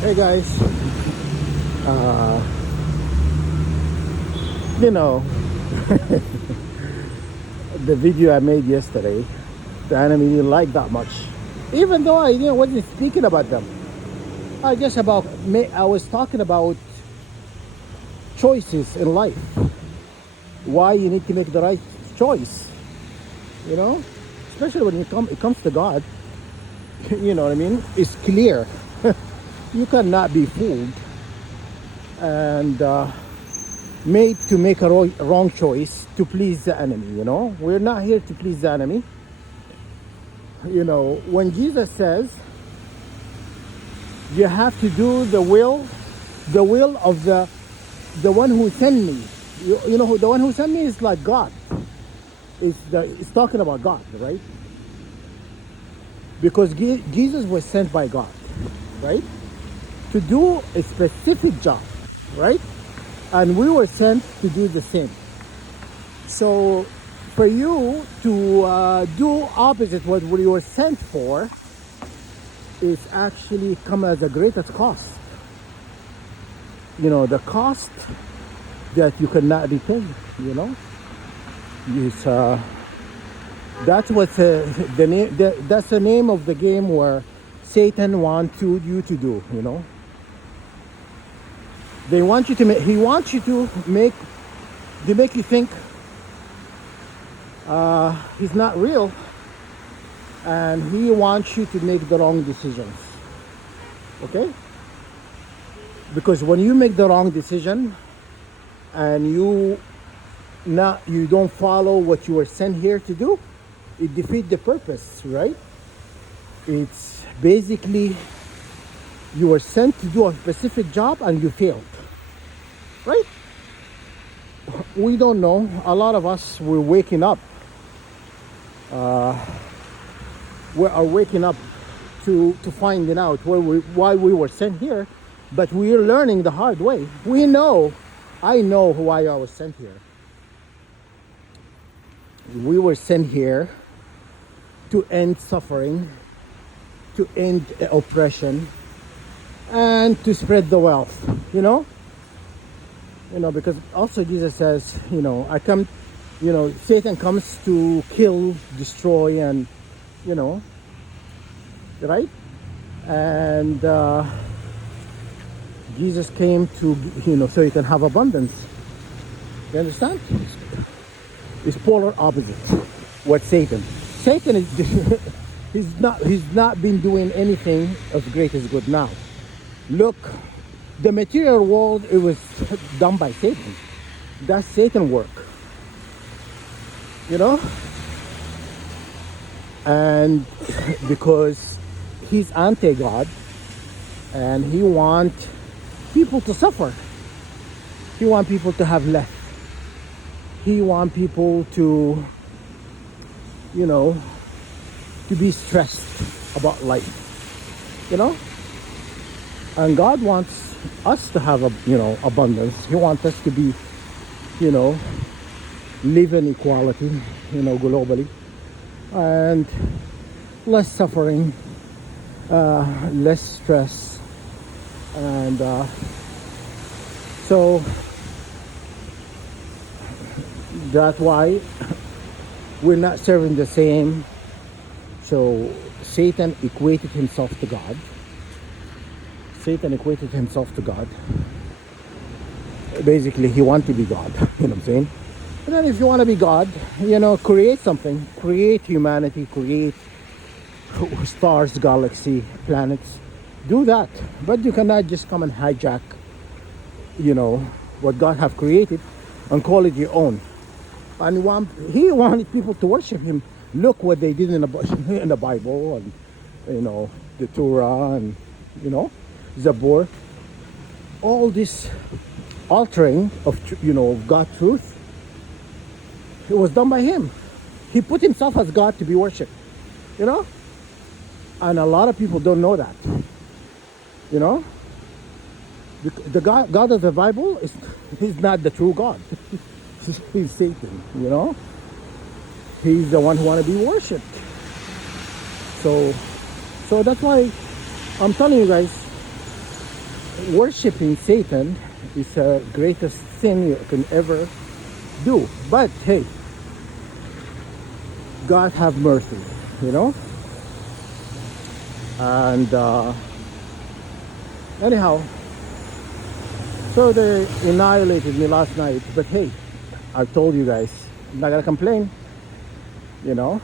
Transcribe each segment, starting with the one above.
Hey guys, uh, you know, the video I made yesterday, the enemy didn't like that much. Even though I wasn't speaking about them, I was talking about choices in life. Why you need to make the right choice, you know, especially when it comes to God. You know what I mean? It's clear. You cannot be fooled and made to make a wrong choice to please the enemy. We're not here to please the enemy. When Jesus says you have to do the will of the one who sent me. The one who sent me is like God. It's talking about God, right? Because Jesus was sent by God, right, to do a specific job, right? And we were sent to do the same. So for you to do opposite what we were sent for is actually come as the greatest cost. The cost that you cannot repay. Is that's what the name. That's the name of the game where Satan wants you to do. They want you to make. He wants you to make. They make you think he's not real, and he wants you to make the wrong decisions. Okay? Because when you make the wrong decision and you don't follow what you were sent here to do, it defeats the purpose, right? It's basically you were sent to do a specific job and you failed, right? We don't know. A lot of us we're waking up. We are waking up to finding out why we were sent here, but we're learning the hard way. I know why I was sent here. We were sent here to end suffering, to end oppression, and to spread the wealth. Because also Jesus says, I come, Satan comes to kill, destroy, and right? And Jesus came to, so you can have abundance. You understand? It's polar opposite. What Satan is he's not been doing anything as great as good now. Look, the material world, it was done by Satan. That's Satan work. And because he's anti-God and he wants people to suffer. He wants people to have less. He wants people to to be stressed about life. And God wants us to have abundance. He wants us to be live in equality, globally, and less suffering, less stress, and so that's why we're not serving the same. So Satan equated himself to God. Basically, he wants to be God. You know what I'm saying? And then if you want to be God, create something. Create humanity. Create stars, galaxy, planets. Do that. But you cannot just come and hijack, what God have created and call it your own. And he wanted people to worship him. Look what they did in the Bible, and the Torah, and Zabur. All this altering of God's truth, it was done by him. He put himself as God to be worshipped. And a lot of people don't know that. The God of the Bible he's not the true God. He's Satan. He's the one who want to be worshipped. So that's why I'm telling you guys, worshiping Satan is the greatest sin you can ever do. But hey, God have mercy, you know. And anyhow, so they annihilated me last night. But hey, I told you guys, I'm not gonna complain, you know.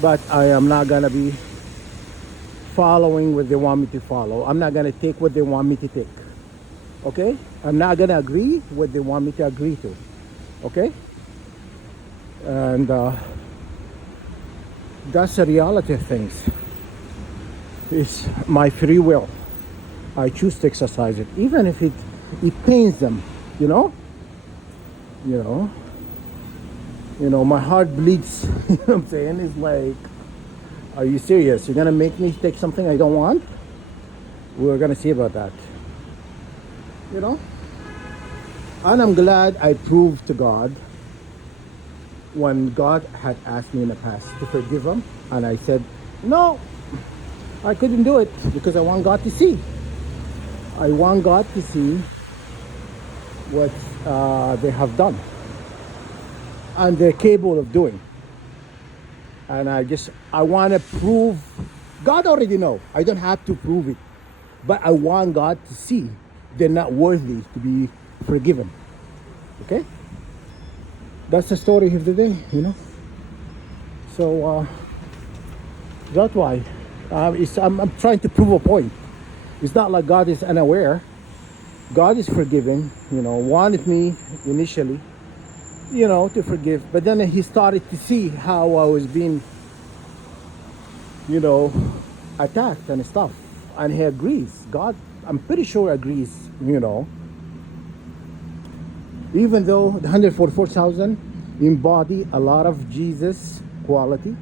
But I am not gonna be following what they want me to follow. I'm not gonna take what they want me to take. Okay? I'm not gonna agree what they want me to agree to. Okay? And that's the reality of things. It's my free will. I choose to exercise it, even if it pains them. You know. You know. You know, my heart bleeds. You know what I'm saying? It's like, are you serious? You're gonna make me take something I don't want? We're gonna see about that. You know? And I'm glad I proved to God when God had asked me in the past to forgive him, and I said, no, I couldn't do it because I want God to see. I want God to see what they have done and they're capable of doing. And I want to prove, God already know, I don't have to prove it, but I want God to see they're not worthy to be forgiven. Okay? That's the story of the day, you know. So that's why I'm trying to prove a point. It's not like God is unaware. God is forgiving, you know, wanted me initially, you know, to forgive. But then he started to see how I was being, you know, attacked and stuff. And he agrees. God, I'm pretty sure agrees, you know. Even though the 144,000 embody a lot of Jesus quality,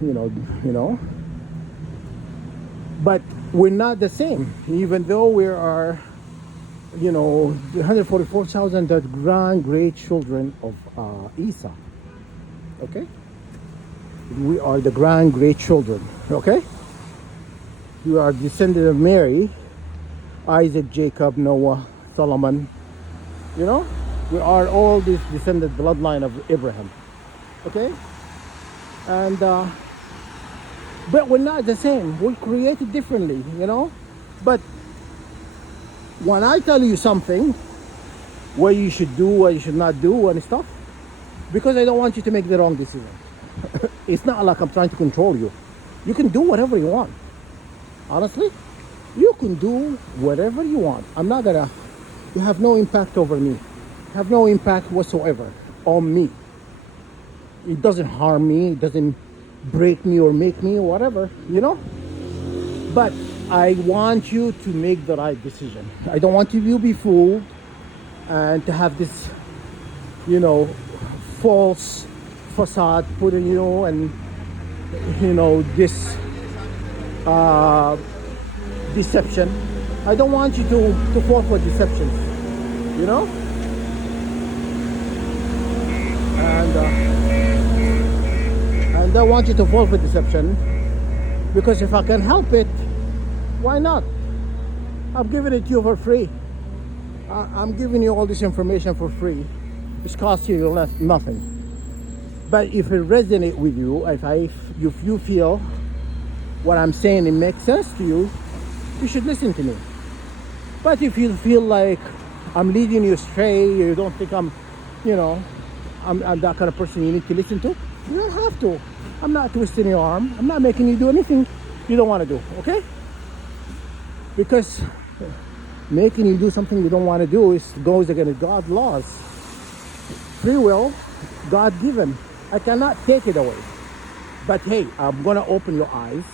you know. But we're not the same. Even though we are, you know, the 144,000, the grand great children of Esau. Okay? We are the grand great children. Okay? We are descended of Mary, Isaac, Jacob, Noah, Solomon. You know? We are all this descended bloodline of Abraham. Okay? And but we're not the same. We're created differently, you know? But when I tell you something, what you should do, what you should not do, and stuff, because I don't want you to make the wrong decision. It's not like I'm trying to control you. You can do whatever you want. Honestly, you can do whatever you want. I'm not gonna, you have no impact over me. You have no impact whatsoever on me. It doesn't harm me, it doesn't break me or make me or whatever, you know? But I want you to make the right decision. I don't want you to be fooled and to have this, you know, false facade put in you, and, you know, this deception. I don't want you to fall for deceptions, you know? And I want you to fall for deception, because if I can help it, why not? I'm giving it to you for free. I'm giving you all this information for free. It's costing you nothing. But if it resonates with you, if you feel what I'm saying, it makes sense to you, you should listen to me. But if you feel like I'm leading you astray, you don't think I'm, you know, I'm that kind of person you need to listen to, you don't have to. I'm not twisting your arm. I'm not making you do anything you don't want to do, okay? Because making you do something you don't want to do goes against God's laws. Free will, God given. I cannot take it away. But hey, I'm gonna open your eyes,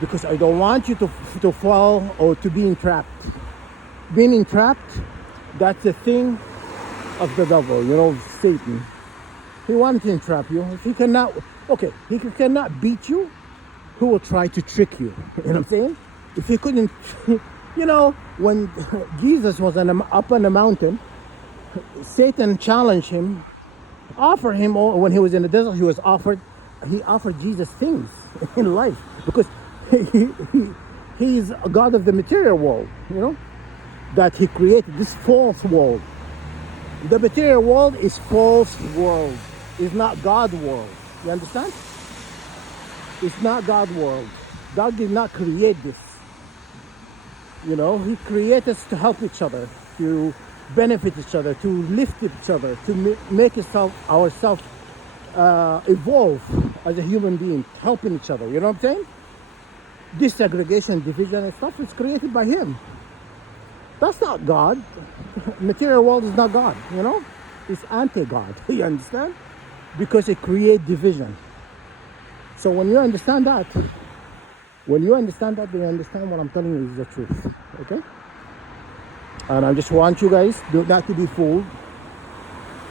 because I don't want you to fall or to be entrapped. Being entrapped, that's a thing of the devil, you know, Satan. He wants to entrap you. If he cannot, okay, he cannot beat you, he will try to trick you. You know what I'm saying? If he couldn't, you know, when Jesus was up on the mountain, Satan challenged him, offered him, when he was in the desert, he offered Jesus things in life, because He's a God of the material world, you know, that he created this false world. The material world is false world. It's not God world. You understand? It's not God world. God did not create this. You know, he created us to help each other, to benefit each other, to lift each other, to make ourselves evolve as a human being, helping each other. You know what I'm saying? This segregation, division, and stuff is created by him. That's not God. Material world is not God. You know, it's anti-God. You understand? Because it creates division. So when you understand that, then you understand what I'm telling you is the truth. Okay? And I just want you guys not to be fooled.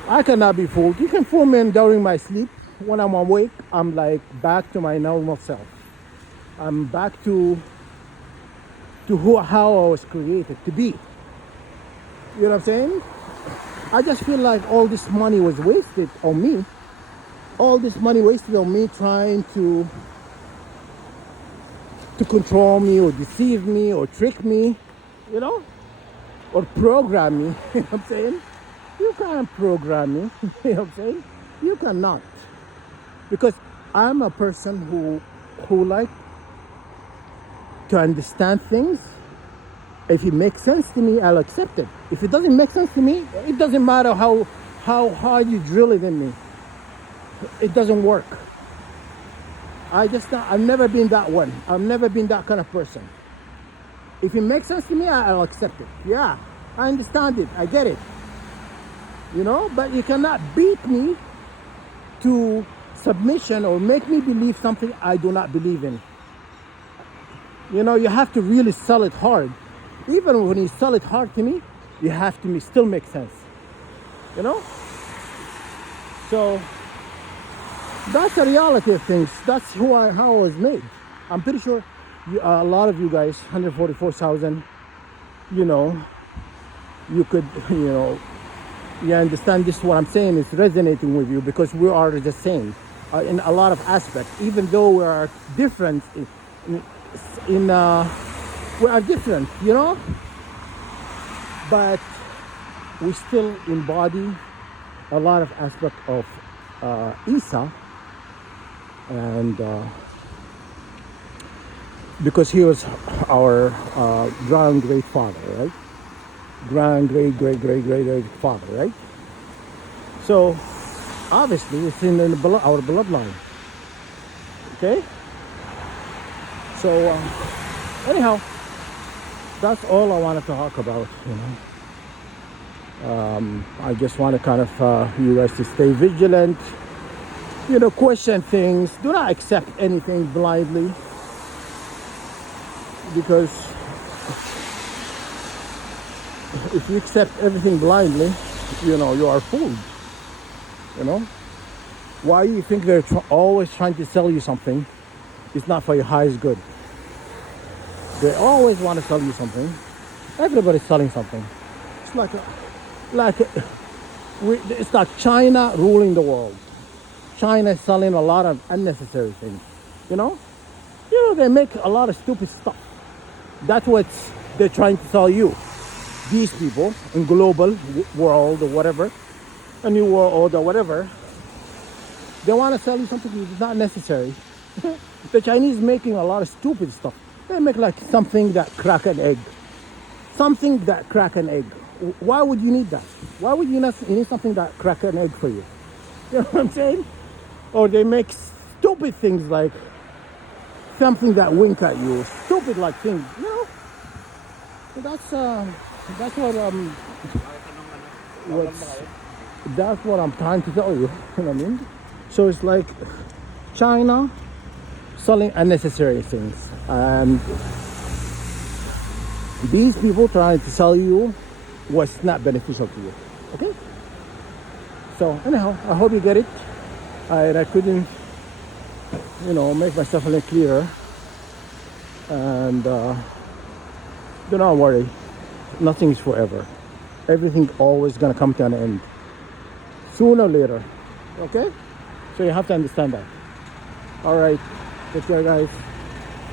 I cannot be fooled. You can fool me during my sleep. When I'm awake, I'm like back to my normal self. I'm back to how I was created to be. You know what I'm saying? I just feel like all this money was wasted on me. All this money wasted on me trying to control me or deceive me or trick me, you know, or program me. You know what I'm saying? You can't program me. You know what I'm saying? You cannot, because I'm a person who like to understand things. If it makes sense to me, I'll accept it. If it doesn't make sense to me, it doesn't matter how hard you drill it in me. It doesn't work. I've never been that one. I've never been that kind of person. If it makes sense to me, I'll accept it. Yeah, I understand it. I get it. You know, but you cannot beat me to submission or make me believe something I do not believe in. You know, you have to really sell it hard. Even when you sell it hard to me, you have to still make sense. You know? So that's the reality of things. That's how I was made. I'm pretty sure a lot of you guys, 144,000, you know, you could, you know, you understand this. What I'm saying is resonating with you, because we are the same in a lot of aspects. Even though we are different we are different, you know, but we still embody a lot of aspects of Isa, and because he was our grand great father, right? Grand great father, right? So obviously it's in our bloodline. Okay. So anyhow, that's all I want to talk about. You know, I just want to kind of you guys to stay vigilant. You know, question things. Do not accept anything blindly, because if you accept everything blindly, you know, you are fooled. You know, why you think they're always trying to sell you something? It's not for your highest good. They always want to sell you something. Everybody's selling something. It's it's like China ruling the world. China is selling a lot of unnecessary things. You know, they make a lot of stupid stuff. That's what they're trying to sell you. These people in global world or whatever, a new world or whatever, they want to sell you something that's not necessary. The Chinese making a lot of stupid stuff. They make like something that crack an egg. Something that crack an egg. Why would you need that? Why would you need something that crack an egg for you? You know what I'm saying? Or they make stupid things like something that wink at you. Stupid like things. You know? That's what I'm trying to tell you. You know what I mean? So it's like China selling unnecessary things, and these people trying to sell you what's not beneficial to you. Okay? So anyhow, I hope you get it. I couldn't, you know, make myself a little clearer. And do not worry, nothing is forever. Everything always gonna come to an end, sooner or later. Okay? So you have to understand that. All right, take care, guys.